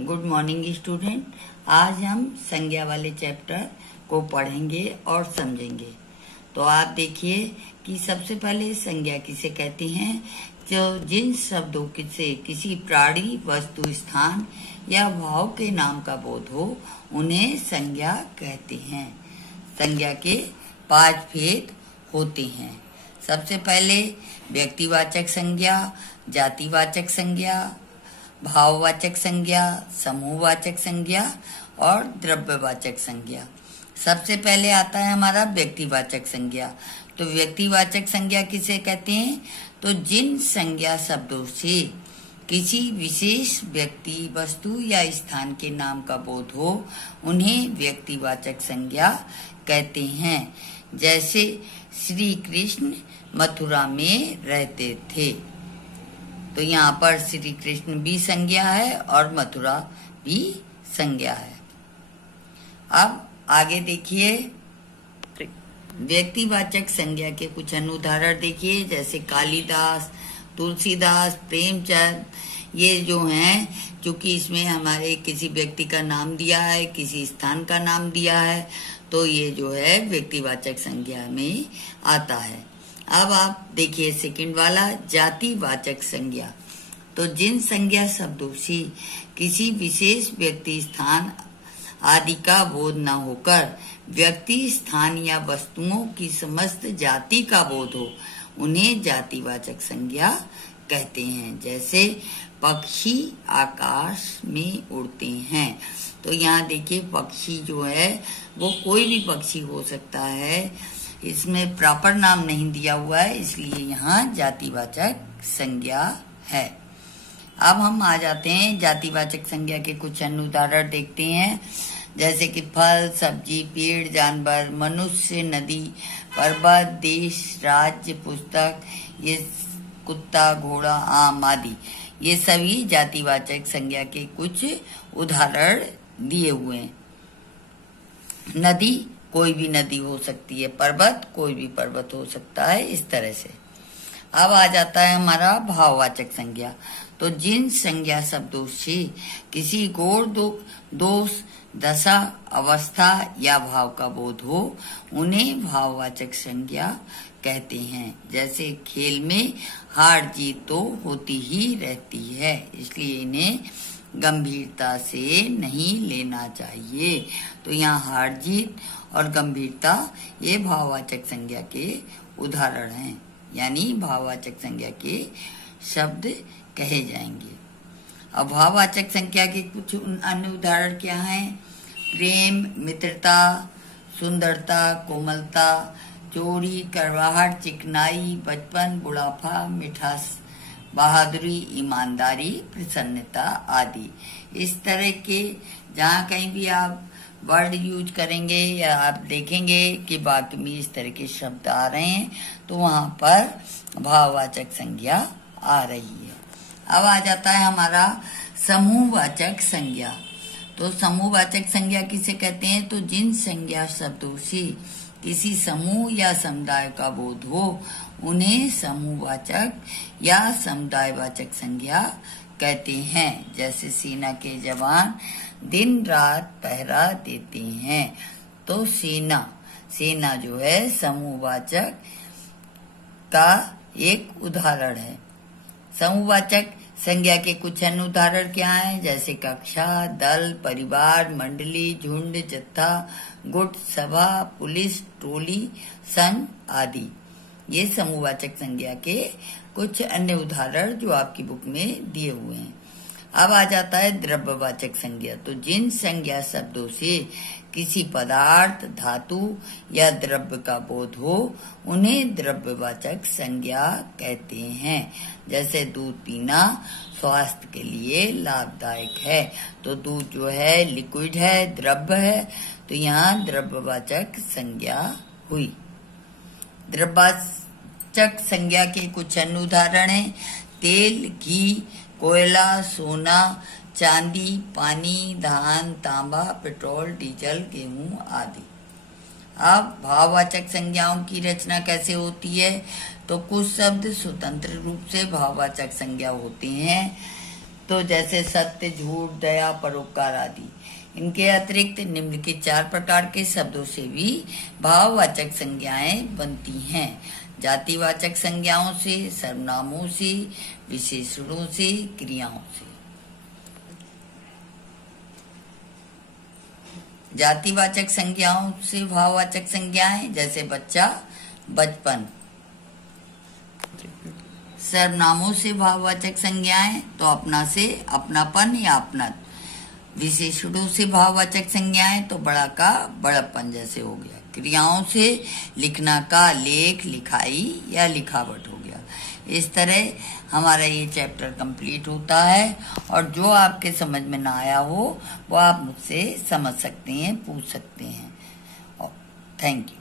Good morning student. आज हम संज्ञा वाले चैप्टर को पढ़ेंगे और समझेंगे। तो आप देखिए कि सबसे पहले संज्ञा किसे कहते हैं। जो जिन शब्दों से किसी प्राणी, वस्तु, स्थान या भाव के नाम का बोध हो उन्हें संज्ञा कहते हैं। संज्ञा के 5 भेद होते हैं। सबसे पहले व्यक्तिवाचक संज्ञा, जातिवाचक संज्ञा, भाववाचक संज्ञा, समूहवाचक संज्ञा और द्रव्यवाचक संज्ञा। सबसे पहले आता है हमारा व्यक्तिवाचक संज्ञा। तो व्यक्तिवाचक संज्ञा किसे कहते हैं? तो जिन संज्ञा शब्दों से किसी विशेष व्यक्ति, वस्तु या स्थान के नाम का बोध हो उन्हें व्यक्तिवाचक संज्ञा कहते हैं। जैसे श्री कृष्ण मथुरा में रहते थे, तो यहाँ पर श्री कृष्ण भी संज्ञा है और मथुरा भी संज्ञा है। अब आगे देखिए व्यक्तिवाचक संज्ञा के कुछ अनुदाहरण देखिए। जैसे कालिदास, तुलसीदास, प्रेमचंद, ये जो हैं, क्योंकि इसमें हमारे किसी व्यक्ति का नाम दिया है, किसी स्थान का नाम दिया है, तो ये जो है व्यक्तिवाचक संज्ञा में आता है। अब आप देखिए सेकंड वाला, जातिवाचक संज्ञा। तो जिन संज्ञा शब्दों से किसी विशेष व्यक्ति, स्थान आदि का बोध न होकर व्यक्ति, स्थान या वस्तुओं की समस्त जाति का बोध हो उन्हें जातिवाचक संज्ञा कहते हैं। जैसे पक्षी आकाश में उड़ते हैं, तो यहाँ देखिए पक्षी जो है वो कोई भी पक्षी हो सकता है, इसमें प्रॉपर नाम नहीं दिया हुआ है, इसलिए यहाँ जातिवाचक संज्ञा है। अब हम आ जाते हैं जातिवाचक संज्ञा के कुछ अन्य उदाहरण देखते हैं। जैसे कि फल, सब्जी, पेड़, जानवर, मनुष्य, नदी, पर्वत, देश, राज्य, पुस्तक, ये कुत्ता, घोड़ा, आम आदि, ये सभी जातिवाचक संज्ञा के कुछ उदाहरण दिए हुए हैं। नदी कोई भी नदी हो सकती है, पर्वत कोई भी पर्वत हो सकता है, इस तरह से। अब आ जाता है हमारा भाववाचक संज्ञा। तो जिन संज्ञा शब्दों से किसी गुण, दोष, दशा, अवस्था या भाव का बोध हो उन्हें भाववाचक संज्ञा कहते हैं। जैसे खेल में हार जीत तो होती ही रहती है, इसलिए इन्हें गंभीरता से नहीं लेना चाहिए। तो यहाँ हार जीत और गंभीरता ये भाववाचक संज्ञा के उदाहरण हैं, यानी भाववाचक संज्ञा के शब्द कहे जाएंगे। अब भाववाचक संज्ञा के कुछ अन्य उदाहरण क्या हैं? प्रेम, मित्रता, सुंदरता, कोमलता, चोरी, करवाहट, चिकनाई, बचपन, बुढ़ापा, मिठास, बहादुरी, ईमानदारी, प्रसन्नता आदि। इस तरह के जहाँ कहीं भी आप वर्ड यूज करेंगे या आप देखेंगे कि वाक्य में इस तरह के शब्द आ रहे हैं, तो वहाँ पर भाववाचक संज्ञा आ रही है। अब आ जाता है हमारा समूहवाचक संज्ञा। तो समूहवाचक संज्ञा किसे कहते हैं? तो जिन संज्ञा शब्दों से किसी समूह या समुदाय का बोध हो उन्हें समूहवाचक या समुदायवाचक संज्ञा कहते हैं। जैसे सेना के जवान दिन रात पहरा देते हैं, तो सेना जो है समूहवाचक का एक उदाहरण है। समूहवाचक संज्ञा के कुछ अन्य उदाहरण क्या हैं? जैसे कक्षा, दल, परिवार, मंडली, झुंड, जत्था, गुट, सभा, पुलिस, टोली, संघ आदि। ये समूहवाचक संज्ञा के कुछ अन्य उदाहरण जो आपकी बुक में दिए हुए हैं। अब आ जाता है द्रव्यवाचक संज्ञा। तो जिन संज्ञा शब्दों से किसी पदार्थ, धातु या द्रव्य का बोध हो उन्हें द्रव्यवाचक संज्ञा कहते हैं। जैसे दूध पीना स्वास्थ्य के लिए लाभदायक है, तो दूध जो है लिक्विड है, द्रव्य है, तो यहाँ द्रव्यवाचक संज्ञा हुई। द्रव्यवाचक संज्ञा के कुछ अन्य उदाहरण हैं। तेल, घी, कोयला, सोना, चांदी, पानी, धान, तांबा, पेट्रोल, डीजल, गेहूं आदि। अब भाववाचक संज्ञाओं की रचना कैसे होती है? तो कुछ शब्द स्वतंत्र रूप से भाववाचक संज्ञा होते हैं, तो जैसे सत्य, झूठ, दया, परोपकार आदि। इनके अतिरिक्त निम्न के 4 प्रकार के शब्दों से भी भाववाचक संज्ञाएं बनती हैं। जातिवाचक संज्ञाओं से, सर्वनामों से, विशेषणों से, क्रियाओं से। जातिवाचक संज्ञाओं से भाववाचक संज्ञाएं, जैसे बच्चा, बचपन। सर्वनामों से भाववाचक संज्ञाएं, तो अपना से अपनापन या अपनत। विशेषणों से भाववाचक संज्ञाएं, तो बड़ा का बड़प्पन जैसे हो गया। क्रियाओं से लिखना का लेख, लिखाई या लिखावट हो गया। इस तरह हमारा ये चैप्टर कंप्लीट होता है, और जो आपके समझ में ना आया हो वो आप मुझसे समझ सकते हैं, पूछ सकते हैं। Thank you.